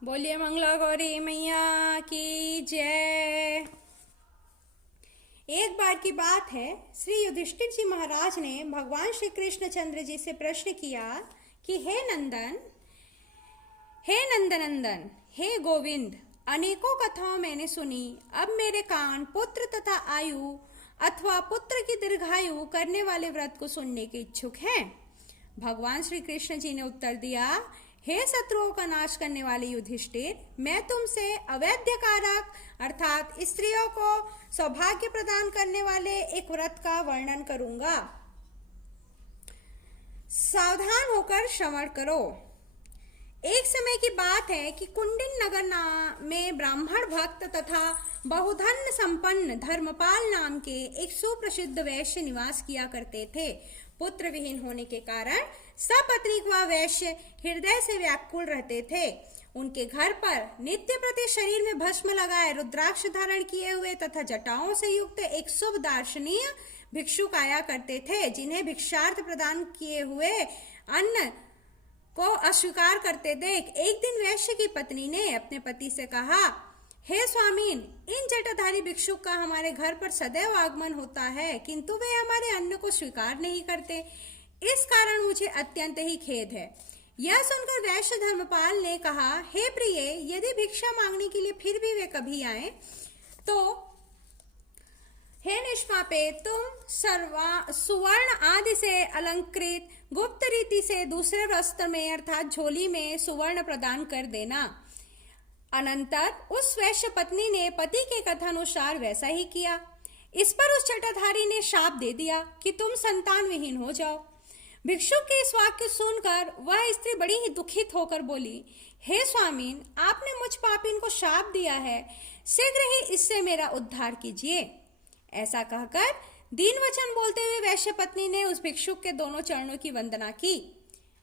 बोलिए मंगला गौरी मैया की जय। एक बार की बात है, श्री युधिष्ठिर जी महाराज ने भगवान श्री कृष्णचंद्र जी से प्रश्न किया कि हे नंदनंदन, हे गोविंद, अनेकों कथाओं मैंने सुनी। अब मेरे कान पुत्र तथा आयु अथवा पुत्र की दीर्घायु करने वाले व्रत को सुनने के इच्छुक हैं। भगवान श्री कृष्ण जी ने उत्तर दिया, हे शत्रुओं का नाश करने वाले युधिष्ठिर, मैं तुमसे अवैध कारक अर्थात स्त्रियों को सौभाग्य प्रदान करने वाले एक व्रत का वर्णन करूंगा। सावधान होकर श्रवण करो। एक समय की बात है कि कुंडिन नगर में ब्राह्मण भक्त तथा बहुधन संपन्न धर्मपाल नाम के एक सुप्रसिद्ध वैश्य निवास किया करते थे। पुत्र विहीन होने के कारण सपत्नीक व वैश्य हृदय से व्याकुल रहते थे। उनके घर पर नित्य प्रति शरीर में भस्म लगाए, रुद्राक्ष धारण किए हुए तथा जटाओं से युक्त एक शुभ दार्शनीय भिक्षुक आया करते थे, जिन्हें भिक्षार्थ प्रदान किए हुए अन्न को अस्वीकार करते देख एक दिन वैश्य की पत्नी ने अपने पति से कहा, हे स्वामीन, इन जटाधारी भिक्षुक का हमारे घर पर सदैव आगमन होता है, किंतु वे हमारे अन्न को स्वीकार नहीं करते। इस कारण मुझे अत्यंत ही खेद है। यह सुनकर वैश्य धर्मपाल ने कहा, हे प्रिय, यदि भिक्षा मांगने के लिए फिर भी वे कभी आए तो हे निष्पापे, तुम सुवर्ण आदि से अलंकृत गुप्त रीति से दूसरे वस्त्र में अर्थात झोली में सुवर्ण प्रदान कर देना। अनंतर उस वैश्य पत्नी ने पति के कथानुसार वैसा ही किया। इस पर उस जटाधारी ने शाप दे दिया कि तुम संतान विहीन हो जाओ। भिक्षुक के इस वाक्य सुनकर वह स्त्री बड़ी ही दुखित होकर बोली, हे स्वामीन, आपने मुझ पापिन को शाप दिया है, शीघ्र ही इससे मेरा उद्धार कीजिए। ऐसा कहकर दीन वचन बोलते हुए वैश्य पत्नी ने उस भिक्षुक के दोनों चरणों की वंदना की।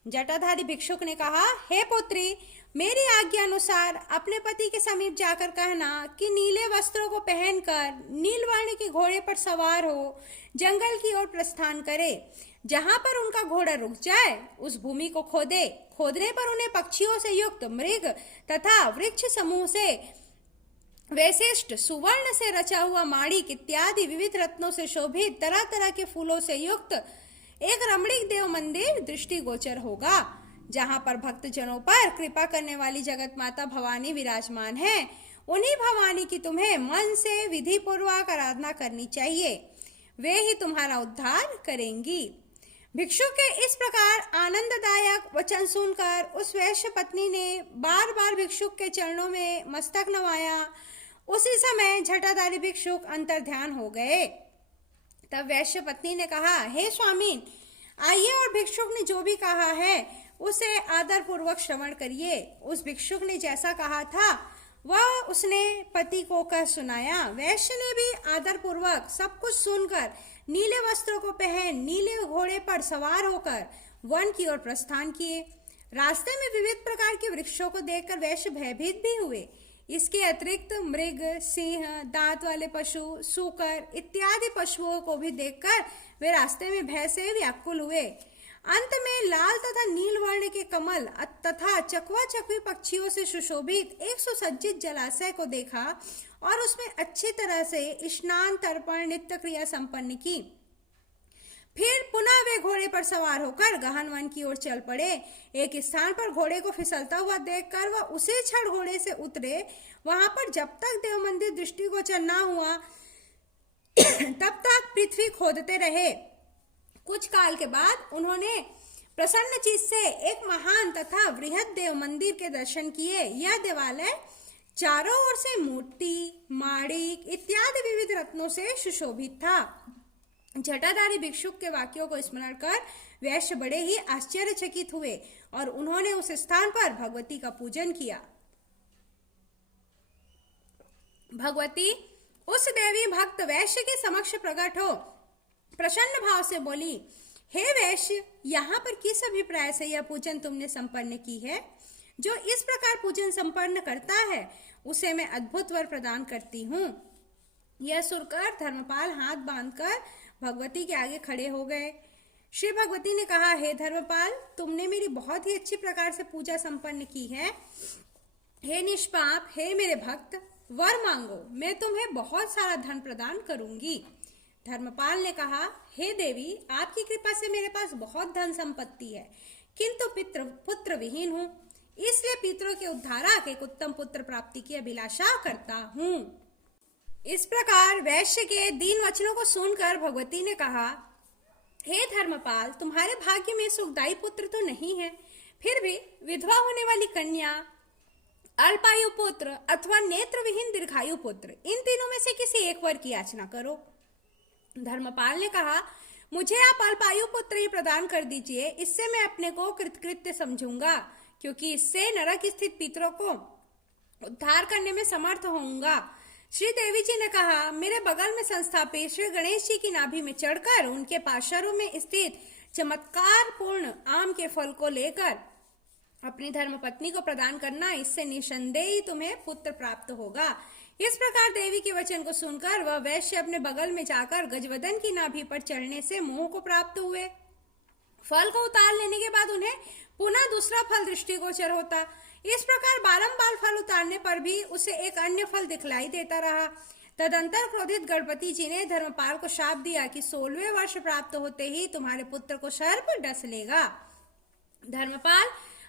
जटाधारी भिक्षुक ने कहा, हे पुत्री, मेरी आज्ञा अनुसार अपने पति के समीप जाकर कहना कि नीले वस्त्रों को पहनकर नीलवर्ण के घोड़े पर सवार हो जंगल की ओर प्रस्थान करे। जहां पर उनका घोड़ा रुक जाए उस भूमि को खोदे। खोदने पर उन्हें पक्षियों से युक्त मृग तथा वृक्ष समूह से वैशिष्ट सुवर्ण से रचा हुआ माणिक इत्यादि विविध रत्नों से शोभित तरह तरह के फूलों से युक्त एक रमणीक देव मंदिर दृष्टिगोचर होगा, जहां पर भक्त जनों पर कृपा करने वाली जगत माता भवानी विराजमान है। उन्हीं भवानी की तुम्हें मन से विधि पूर्वक आराधना करनी चाहिए, वे ही तुम्हारा उद्धार करेंगी। भिक्षु के इस प्रकार आनंददायक वचन सुनकर उस वैश्य पत्नी ने बार बार भिक्षुक के चरणों में मस्तक नवाया। उसी समय जटाधारी भिक्षुक अंतर ध्यान हो गए। तब वैश्य पत्नी ने कहा, हे स्वामीन, आइए और भिक्षुक ने जो भी कहा है उसे आदर पूर्वक श्रवण करिए। उस भिक्षुक ने जैसा कहा था वह उसने पति को कह सुनाया। वैश्य ने भी आदर पूर्वक सब कुछ सुनकर नीले वस्त्रों को पहन नीले घोड़े पर सवार होकर वन की ओर प्रस्थान किए। रास्ते में विविध प्रकार के वृक्षों को देखकर वैश्य भयभीत भी हुए। इसके अतिरिक्त मृग, सिंह, दांत वाले पशु, सूकर इत्यादि पशुओं को भी देखकर वे रास्ते में भय से व्याकुल हुए। अंत में लाल तथा नील वर्ण के कमल तथा चकवा चकवी पक्षियों से सुशोभित एक सुसज्जित जलाशय को देखा और उसमें अच्छी तरह से स्नान, तर्पण, नित्य क्रिया संपन्न की। फिर पुनः वे घोड़े पर सवार होकर गहन वन की ओर चल पड़े। एक स्थान पर घोड़े को फिसलता हुआ देखकर वह उसी क्षण घोड़े से उतरे। वहां पर जब तक देव मंदिर दृष्टिगोचर न हुआ तब तक पृथ्वी खोदते रहे। कुछ काल के बाद उन्होंने प्रसन्न चित्त से एक महान तथा वृहद देव मंदिर के दर्शन किए। यह देवालय चारों ओर से मोती, माणिक इत्यादि विविध रत्नों से सुशोभित था। जटाधारी भिक्षुक के वाक्यों को स्मरण कर वैश्य बड़े ही आश्चर्यचकित हुए और उन्होंने उस स्थान पर भगवती का पूजन किया। भगवती उस देवी भक्त वैश्य के समक्ष प्रकट हो प्रसन्न भाव से बोली, हे वैश्य, यहाँ पर किस अभिप्राय से यह पूजन तुमने संपन्न की है? जो इस प्रकार पूजन संपन्न करता है उसे मैं अद्भुत वर प्रदान करती हूँ। यह सुनकर धर्मपाल हाथ बांधकर भगवती के आगे खड़े हो गए। श्री भगवती ने कहा, हे धर्मपाल, तुमने मेरी बहुत ही अच्छी प्रकार से पूजा संपन्न की है। हे निष्पाप, हे मेरे भक्त, वर मांगो, मैं तुम्हें बहुत सारा धन प्रदान करूंगी। धर्मपाल ने कहा, हे देवी, आपकी कृपा से मेरे पास बहुत धन संपत्ति है, किंतु पुत्र विहीन हूँ, इसलिए पितरों के उद्धारक एक उत्तम पुत्र प्राप्ति की अभिलाषा करता हूँ। इस प्रकार वैश्य के दीन वचनों को सुनकर भगवती ने कहा, हे धर्मपाल, तुम्हारे भाग्य में सुखदायी पुत्र तो नहीं है, फिर भी विधवा होने वाली कन्या, अल्पायु पुत्र अथवा नेत्र विहीन दीर्घायु पुत्र, इन तीनों में से किसी एक वर की याचना करो। धर्मपाल ने कहा, मुझे आप अल्पायु पुत्र ही प्रदान कर दीजिए, इससे मैं अपने को कृतकृत्य समझूंगा, क्योंकि इससे नरक स्थित पितरों को उद्धार करने में समर्थ होऊंगा। श्री देवी जी ने कहा, मेरे बगल में संस्थापित श्री गणेश जी की नाभि में चढ़कर उनके पार्श्वों में स्थित चमत्कार पूर्ण आम के फल को लेकर अपनी धर्मपत्नी को प्रदान करना, इससे निसंदेह तुम्हें पुत्र प्राप्त होगा। इस प्रकार देवी के वचन को सुनकर वह वैश्य अपने बगल में जाकर गजवदन की नाभि पर चढ़ने से मोह को प्राप्त हुए। फल को उतार लेने के बाद उन्हें पुनः दूसरा फल दृष्टिगोचर होता। इस प्रकार बारंबार फल उतारने पर भी उसे एक अन्य फल दिखलाई देता रहा। तदंतर क्रोधित गणपति जी ने धर्मपाल को शाप दिया कि 16वें वर्ष प्राप्त होते ही तुम्हारे पुत्र को सर्प डस लेगा। धर्मपाल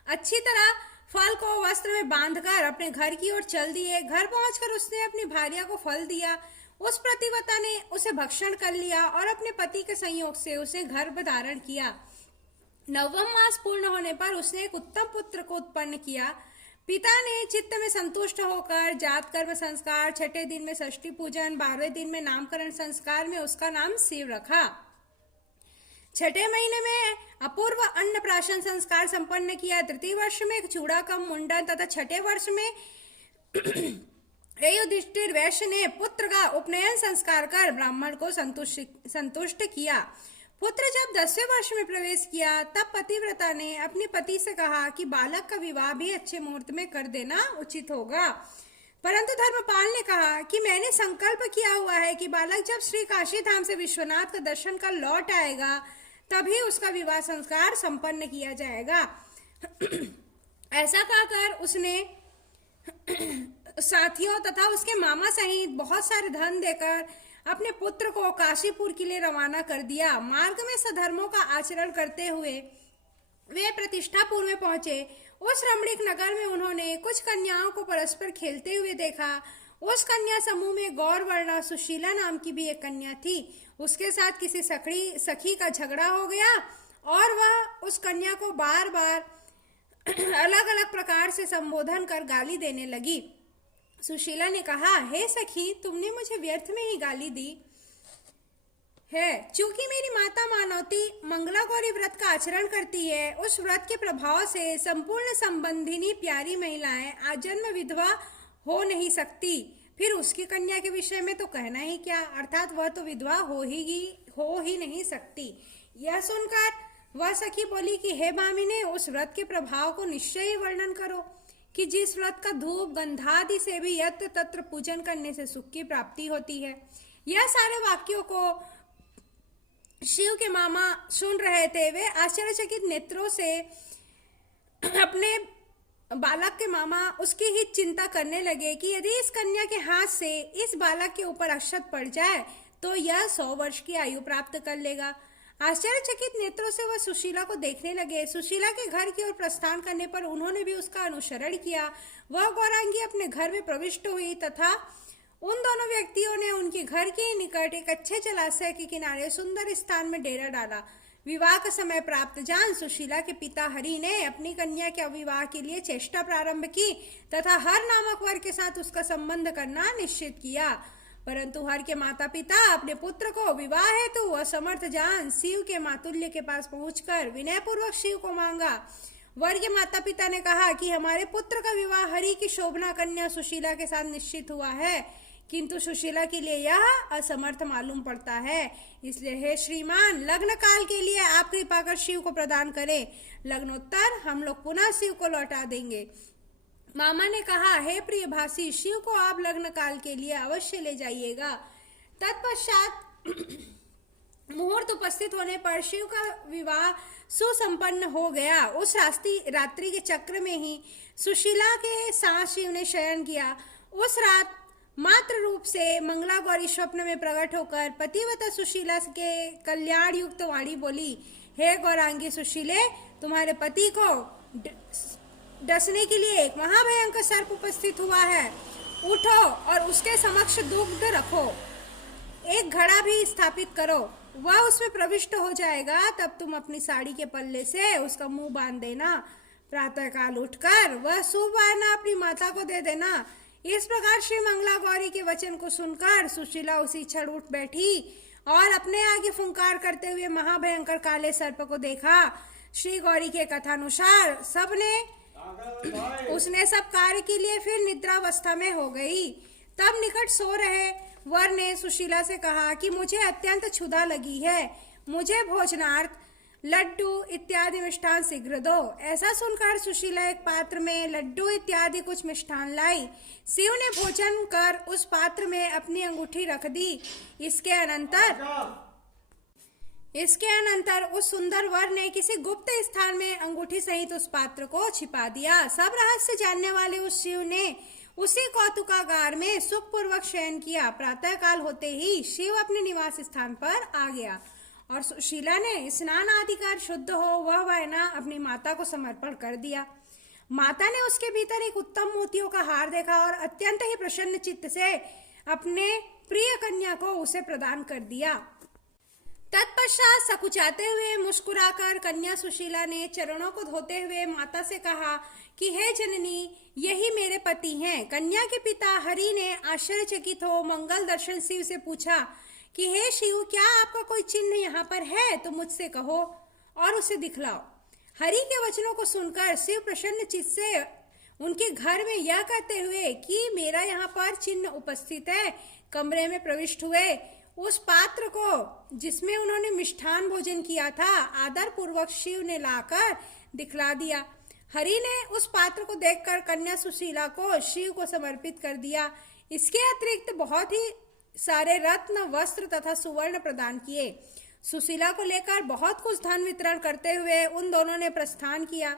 अच्छी तरह फल को वस्त्र में बांधकर अपने घर की ओर चल दिए। घर पहुंचकर उसने अपनी भार्या को फल दिया। उस प्रतिव्रता ने उसे भक्षण कर लिया और अपने पति के संयोग से उसे गर्भ धारण किया। 9वां मास पूर्ण होने पर उसने एक उत्तम पुत्र को उत्पन्न किया। पिता ने चित्त में संतुष्ट होकर जात कर्म संस्कार, 6ठे दिन में षष्ठी पूजन, 12वें दिन में नामकरण संस्कार में उसका नाम शिव रखा। 6ठे महीने में अपूर्व अन्नप्राशन संस्कार संपन्न किया। तृतीय वर्ष में चूड़ाकम मुंडन तथा 6ठे वर्ष में युधिष्ठिर वैश्य ने पुत्र का उपनयन संस्कार कर ब्राह्मण को संतुष्ट किया। पुत्र जब 10वें वर्ष में प्रवेश किया तब पतिव्रता ने अपने पति से कहा कि बालक का विवाह भी अच्छे मुहूर्त में कर देना उचित होगा। परंतु धर्मपाल ने कहा कि मैंने संकल्प किया हुआ है कि बालक जब श्री काशी धाम से विश्वनाथ का दर्शन कर लौट आएगा तभी उसका विवाह संस्कार संपन्न किया जाएगा। ऐसा कहकर उसने साथियों तथा उसके मामा सहित बहुत सारे धन देकर अपने पुत्र को काशीपुर के लिए रवाना कर दिया। मार्ग में सधर्मों का आचरण करते हुए वे प्रतिष्ठापुर में पहुंचे। उस रमणीक नगर में उन्होंने कुछ कन्याओं को परस्पर खेलते हुए देखा। उस कन्या समूह में गौरवर्णा सुशीला नाम की भी एक कन्या थी। उसके साथ किसी सखी का झगड़ा हो गया और वह उस कन्या को बार बार अलग अलग प्रकार से संबोधन कर गाली देने लगी। सुशीला ने कहा, हे सखी, तुमने मुझे व्यर्थ में ही गाली दी है। चूंकि मेरी माता मानवती मंगला गौरी व्रत का आचरण करती है, उस व्रत के प्रभाव से संपूर्ण संबंधिनी प्यारी महिलाएं आजन्म विधवा हो नहीं सकती। फिर उसकी कन्या के विषय में तो कहना ही क्या, अर्थात वह तो विधवा हो ही नहीं सकती। यह सुनकर वह सखी बोली कि हे भामिने, उस व्रत के प्रभाव को निश्चय ही वर्णन करो कि जिस व्रत का धूप गंधादि से भी यत्र तत्र पूजन करने से सुख की प्राप्ति होती है। यह सारे वाक्यों को शिव के मामा सुन रहे थे। वे आश्चर्यचकित नेत्रों से अपने बालक के मामा उसकी ही चिंता करने लगे कि यदि इस कन्या के हाथ से इस बालक के ऊपर अक्षत पड़ जाए तो यह 100 वर्ष की आयु प्राप्त कर लेगा। आश्चर्यचकित नेत्रों से वह सुशीला को देखने लगे। सुशीला के घर की ओर प्रस्थान करने पर उन्होंने भी उसका अनुसरण किया। वह गौरांगी अपने घर में प्रविष्ट हुई तथा उन दोनों व्यक्तियों ने उनके घर के निकट एक अच्छे जलाशय के किनारे सुंदर स्थान में डेरा डाला। विवाह का समय प्राप्त जान सुशीला के पिता हरि ने अपनी कन्या के विवाह के लिए चेष्टा प्रारंभ की तथा हर नामक वर के साथ उसका संबंध करना निश्चित किया। परंतु हर के माता पिता अपने पुत्र को विवाह हेतु तो असमर्थ जान शिव के मातुल्य के पास पहुंचकर विनय पूर्वक शिव को मांगा। वर के माता पिता ने कहा कि हमारे पुत्र का विवाह हरि की शोभना कन्या सुशीला के साथ निश्चित हुआ है, किंतु सुशीला के लिए यह असमर्थ मालूम पड़ता है। इसलिए हे श्रीमान, लग्न काल के लिए आप कृपा कर शिव को प्रदान करें। लग्नोत्तर हम लोग पुनः शिव को लौटा देंगे। मामा ने कहा, हे प्रिय भासी, शिव को आप लग्न काल के लिए अवश्य ले जाइएगा। तत्पश्चात मुहूर्त उपस्थित होने पर शिव का विवाह सुसंपन्न हो गया। उस रात्रि के चक्र में ही सुशीला के साथ शिव ने शयन किया। उस रात मात्र रूप से मंगला गौरी स्वप्न में प्रकट होकर पतिव्रता सुशीला के कल्याण युक्त वाणी बोली, हे गौरांगी सुशीले, तुम्हारे पति को डसने के लिए एक महाभयंकर सर्प उपस्थित हुआ है। उठो और उसके समक्ष दुग्ध रखो, एक घड़ा भी स्थापित करो, वह उसमें प्रविष्ट हो जाएगा। तब तुम अपनी साड़ी के पल्ले से उसका मुंह बांध देना। प्रातःकाल उठकर वह सुवाना अपनी माता को दे देना। इस प्रकार श्री मंगला गौरी के वचन को सुनकर सुशीला उसी क्षण उठ बैठी और अपने आगे फुंकार करते हुए महाभयंकर काले सर्प को देखा। श्री गौरी के कथानुसार उसने सब कार्य के लिए फिर निद्रावस्था में हो गई। तब निकट सो रहे वर ने सुशीला से कहा कि मुझे अत्यंत क्षुधा लगी है, मुझे भोजनार्थ लड्डू इत्यादि मिष्ठान शीघ्र दो। ऐसा सुनकर सुशीला एक पात्र में लड्डू इत्यादि कुछ मिष्ठान लाई। शिव ने भोजन कर उस पात्र में अपनी अंगूठी रख दी। इसके अनंतर उस सुंदर वर ने किसी गुप्त स्थान में अंगूठी सहित उस पात्र को छिपा दिया। सब रहस्य जानने वाले उस शिव ने उसी कौतुकागार में सुखपूर्वक शयन किया। प्रातः काल होते ही शिव अपने निवास स्थान पर आ गया और सुशीला ने स्नान आदि कर शुद्ध हो वह वायना अपनी माता को समर्पण कर दिया। माता ने उसके भीतर एक उत्तम मोतियों का हार देखा और अत्यंत ही प्रसन्न चित्त से अपने प्रिय कन्या को उसे प्रदान कर दिया। तत्पश्चात सकुचाते हुए मुस्कुराकर कन्या सुशीला ने चरणों को धोते हुए माता से कहा कि हे जननी, यही मेरे पति हैं। कन्या के पिता हरि ने आश्चर्यचकित हो मंगल दर्शन शिव से पूछा कि हे शिव, क्या आपका कोई चिन्ह यहाँ पर है तो मुझसे कहो और उसे दिखलाओ। हरि के वचनों को सुनकर शिव प्रसन्न चित्त से उनके घर में यह कहते हुए कि मेरा यहाँ पर चिन्ह उपस्थित है, कमरे में प्रविष्ट हुए। उस पात्र को जिसमें उन्होंने मिष्ठान भोजन किया था आदर पूर्वक शिव ने लाकर दिखला दिया। हरि ने उस पात्र को देखकर कन्या सुशीला को शिव को समर्पित कर दिया। इसके अतिरिक्त बहुत ही सारे रत्न, वस्त्र तथा सुवर्ण प्रदान किए। सुशीला को लेकर बहुत कुछ धन वितरण करते हुए उन दोनों ने प्रस्थान किया।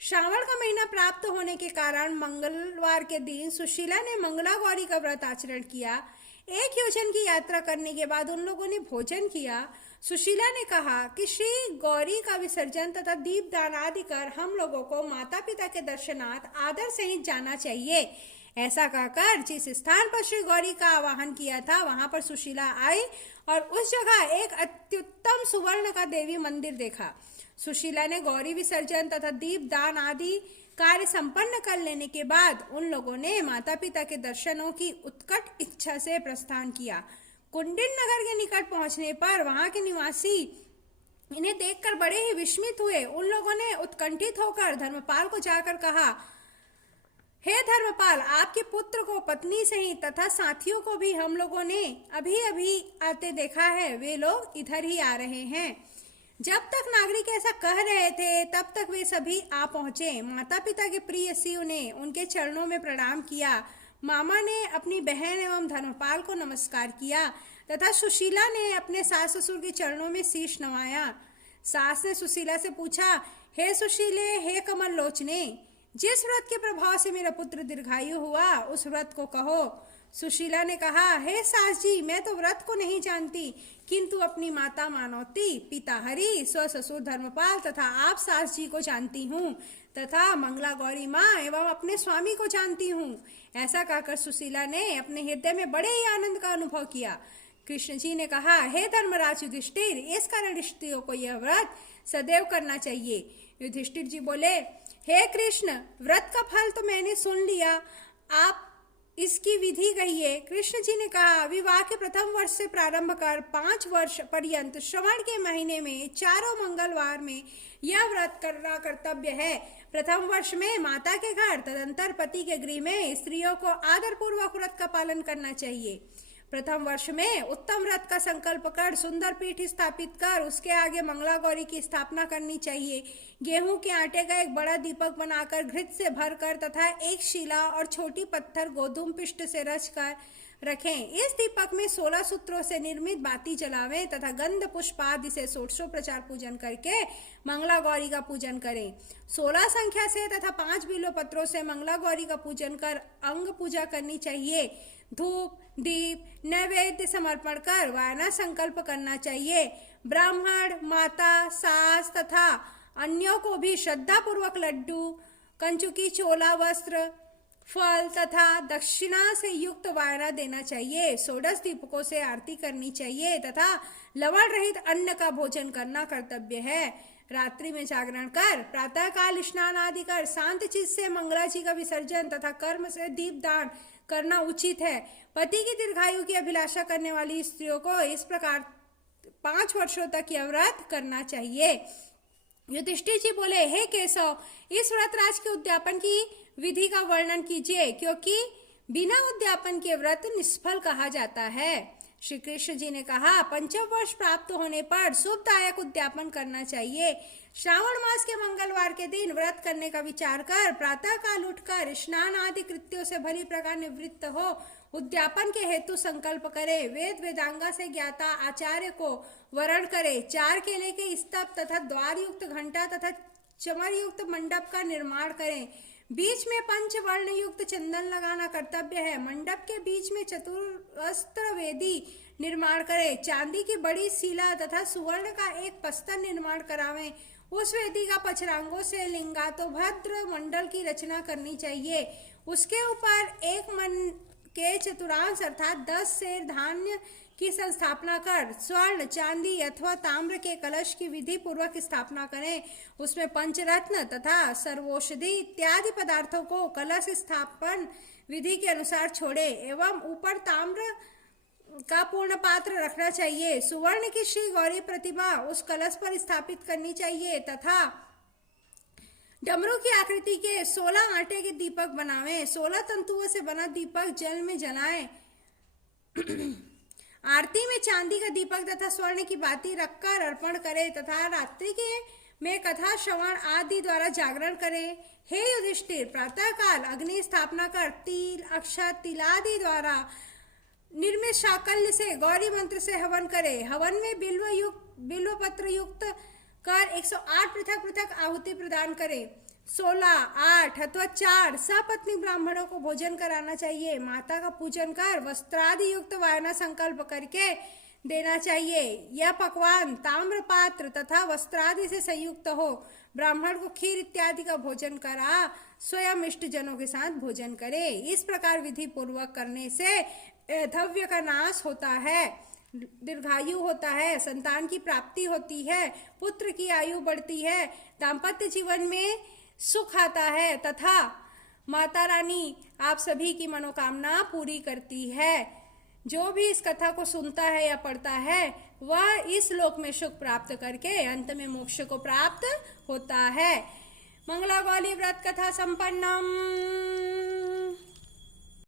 श्रावण का महीना प्राप्त होने के कारण मंगलवार के दिन सुशीला ने मंगला गौरी का व्रत आचरण किया। एक योजन की यात्रा करने के बाद उन लोगों ने भोजन किया। सुशीला ने कहा कि श्री गौरी का विसर्जन तथा दीपदान आदि कर हम लोगों को माता पिता के दर्शनार्थ आदर सहित जाना चाहिए। ऐसा कहकर जिस स्थान पर श्री गौरी का आवाहन किया था वहां पर सुशीला आई और उस जगह एक अत्युत्तम सुवर्ण का देवी मंदिर देखा। सुशीला ने गौरी विसर्जन तथा दीपदान आदि कार्य संपन्न कर लेने के बाद उन लोगों ने माता पिता के दर्शनों की उत्कट इच्छा से प्रस्थान किया। कुंडिन नगर के निकट पहुंचने पर वहां के निवासी इन्हें देखकर बड़े ही विस्मित हुए। उन लोगों ने उत्कंठित होकर धर्मपाल को जाकर कहा, हे धर्मपाल, आपके पुत्र को पत्नी सहित तथा साथियों को भी हम लोगों ने अभी अभी आते देखा है, वे लोग इधर ही आ रहे हैं। जब तक नागरिक ऐसा कह रहे थे तब तक वे सभी आ पहुंचे। माता पिता के प्रिय शिव ने उनके चरणों में प्रणाम किया। मामा ने अपनी बहन एवं धर्मपाल को नमस्कार किया तथा सुशीला ने अपने सास ससुर के चरणों में शीश नवाया। सास ने सुशीला से पूछा, हे सुशीले, हे कमल लोचने, जिस व्रत के प्रभाव से मेरा पुत्र दीर्घायु हुआ उस व्रत को कहो। सुशीला ने कहा, हे सास जी, मैं तो व्रत को नहीं जानती, किंतु अपनी माता मानवती, पिता हरि, स्व ससुर धर्मपाल तथा आप सास जी को जानती हूँ तथा मंगला गौरी माँ एवं अपने स्वामी को जानती हूँ। ऐसा कहकर सुशीला ने अपने हृदय में बड़े ही आनंद का अनुभव किया। कृष्ण जी ने कहा, हे धर्मराज युधिष्ठिर, इस कारण स्त्रियों को यह व्रत सदैव करना चाहिए। युधिष्ठिर जी बोले, हे कृष्ण, व्रत का फल तो मैंने सुन लिया, आप इसकी विधि कहिए। कृष्ण जी ने कहा, विवाह के प्रथम वर्ष से प्रारंभ कर 5 वर्ष पर्यंत श्रवण के महीने में चारों मंगलवार में यह व्रत करना कर्तव्य है। प्रथम वर्ष में माता के घर, तदंतर पति के गृह में स्त्रियों को आदर पूर्वक व्रत का पालन करना चाहिए। प्रथम वर्ष में उत्तम व्रत का संकल्प कर सुंदर पीठ स्थापित कर उसके आगे मंगला गौरी की स्थापना करनी चाहिए। गेहूं के आटे का एक बड़ा दीपक बनाकर घृत से भरकर तथा एक शिला और छोटी पत्थर गोधूम पिष्ट से रचकर रखें। इस दीपक में 16 सूत्रों से निर्मित बाती जलावें तथा गंध पुष्प आदि से षोडशोपचार पूजन करके मंगला गौरी का पूजन करें। 16 संख्या से तथा 5 बिल्व पत्रों से मंगला गौरी का पूजन कर अंग पूजा करनी चाहिए। धूप दीप नैवेद्य समर्पण कर वायना संकल्प करना चाहिए। ब्राह्मण माता सास तथा अन्यों को भी श्रद्धा पूर्वक लड्डू कंचुकी चोला वस्त्र फल तथा दक्षिणा से युक्त वायना देना चाहिए। 16 दीपकों से आरती करनी चाहिए तथा लवण रहित अन्न का भोजन करना कर्तव्य है। रात्रि में जागरण कर प्रातः काल स्नान आदि कर शांत चित्त से मंगला जी का विसर्जन तथा कर्म से दीप दान करना उचित है। पति की दीर्घायु की अभिलाषा करने वाली स्त्रियों को इस प्रकार 5 वर्षों तक यह व्रत करना चाहिए। युधिष्ठिर जी बोले, हे केशव, इस व्रत राज के उद्यापन की विधि का वर्णन कीजिए, क्योंकि बिना उद्यापन के व्रत निष्फल कहा जाता है। श्री कृष्ण जी ने कहा, पंचम वर्ष प्राप्त होने पर शुभदायक उद्यापन करना चाहिए। श्रावण मास के मंगलवार के दिन व्रत करने का विचार कर प्रातः काल उठकर स्नान आदि कृत्यों से भली प्रकार निवृत्त हो उद्यापन के हेतु संकल्प करे। वेद वेदांगा से ज्ञाता आचार्य को वरण करे। 4 केले के स्तंभ तथा द्वार युक्त घंटा तथा चमर युक्त मंडप का निर्माण करें। बीच में पंचवर्ण युक्त चंदन लगाना कर्तव्य है। मंडप के बीच में चतुरस्त्र वेदी निर्माण करें। चांदी की बड़ी शिला तथा सुवर्ण का एक पस्तर निर्माण करावें। उस वेदी का पचरांगों से लिंगातोभद्र मंडल की रचना करनी चाहिए। उसके ऊपर एक मन के चतुरांश अर्थात 10 सेर धान्य की संस्थापना कर स्वर्ण चांदी अथवा ताम्र के कलश की विधि पूर्वक स्थापना करें। उसमें पंचरत्न तथा सर्वौषधि इत्यादि पदार्थों को कलश स्थापन विधि के अनुसार छोड़े एवं ऊपर ताम्र का पूर्ण पात्र रखना चाहिए। सुवर्ण की श्री गौरी प्रतिमा उस कलश पर स्थापित करनी चाहिए तथा डमरू की आकृति के 16 आटे के दीपक बनावें। 16 तंतुओं से बना दीपक जल में जलाएं। आरती में चांदी का दीपक तथा स्वर्ण की बाती रखकर अर्पण करें तथा रात्रि के में कथा श्रवण आदि द्वारा जागरण करें। हे युधिष्ठिर, प्रातः काल अग्नि स्थापना कर तिल अक्षत तिलादि द्वारा निर्मित शाकल्य से गौरी मंत्र से हवन करे। हवन में बिल्व पत्र युक्त कर 108 पृथक पृथक आहुति प्रदान करे। 16, 8 अथवा 4 सपत्नी ब्राह्मणों को भोजन कराना चाहिए। माता का पूजन कर वस्त्रादि युक्त वायना संकल्प करके देना चाहिए। यह पकवान ताम्र पात्र तथा वस्त्रादि से संयुक्त हो। ब्राह्मण को खीर इत्यादि का भोजन करा स्वयं इष्ट जनों के साथ भोजन करे। इस प्रकार विधि पूर्वक करने से धव्य का नाश होता है, दीर्घायु होता है, संतान की प्राप्ति होती है, पुत्र की आयु बढ़ती है, दाम्पत्य जीवन में सुख आता है तथा माता रानी आप सभी की मनोकामना पूरी करती है। जो भी इस कथा को सुनता है या पढ़ता है वह इस लोक में सुख प्राप्त करके अंत में मोक्ष को प्राप्त होता है। मंगला गौरी व्रत कथा संपन्नम।